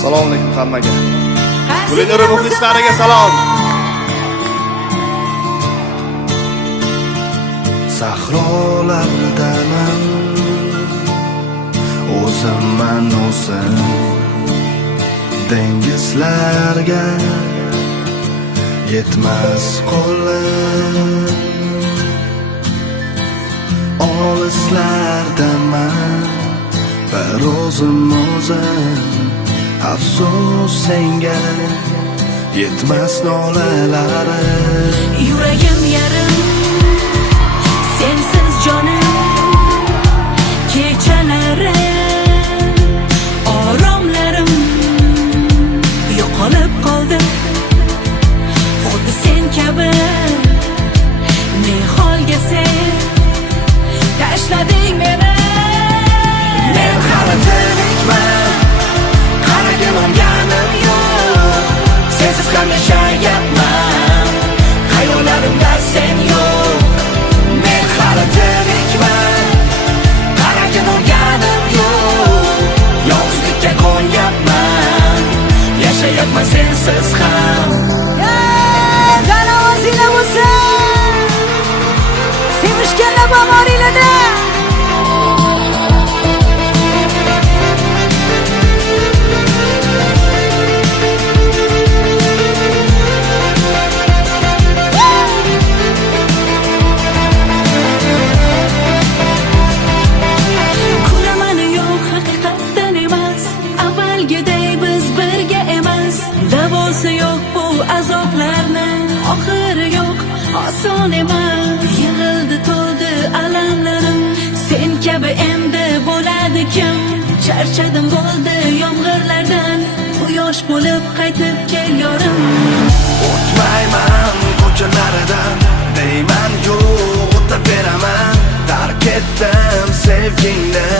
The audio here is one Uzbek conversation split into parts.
Assalomu alaykum hammaga. Gulinur muxlislariga salom. Sahrolardaman o'zimman o'zim, dengizlarga yetmas qo'lim, olislardaman bir o'zim, afsus senga yetmas nolalarim. Yuragim yarim, sensiz jonim, kechalari oromlarim yo'qolib qoldi. Xuddi sen kabi ne holga sen tashlading meni. Men hali tirikman, qaragin o'lganim yo'q. Sensiz ham yashayapman, xayollarimda sen yo'q. Men hali tirikman, qaragin o'lganim yo'q. Yolg'izlikka qo'nyapman, yashayapman sensiz ham. Janavozinglar bo'lsin, sevishganlar bamoringlarda. Oxiri yo'q, oson emas. Yig'ildi to'ldi alamlarim, sen kabi endi bo'ladi kim? Charchadim bo'ldi yomg'irlardan, quyosh bo'lib qaytib kel yorim. O'tmayman ko'chalaridan, deyman yo'q, o'taveraman. Tark etdim sevgingni,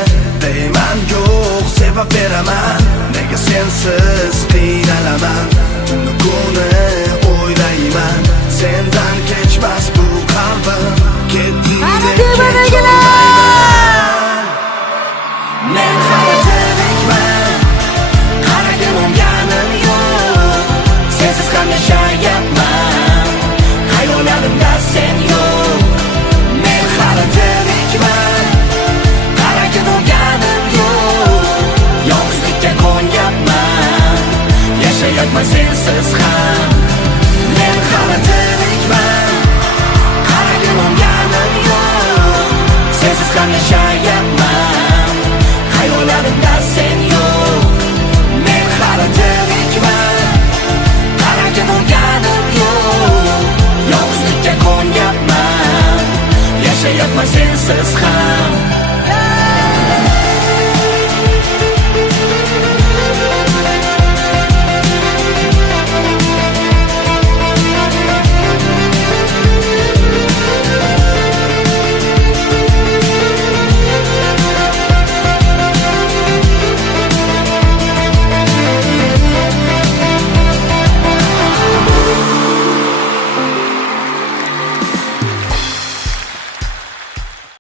deyman yo'q, sevaveraman. Nega sensiz qiynalaman, tunda kuni o'ylayman. Sendan kechmas bu qalbim, ketding men hali tirikman, qaragin o'lganim yo'q. Sensiz ham yashayapman, xayollarimda sen yo'q. Men hali tirikman, qaragin o'lganim yo'q. Yolg'izlikka qo'nyapman, yashayapman sensiz ham. Men hali tirikman, qaragin o'lganim yo'q. Sensiz ham yashayapman, xayollarimda sen yo'q. Men hali tirikman, qaragin o'lganim yo'q. Yolg'izlikka qo'nyapman, yashayapman sensiz ham.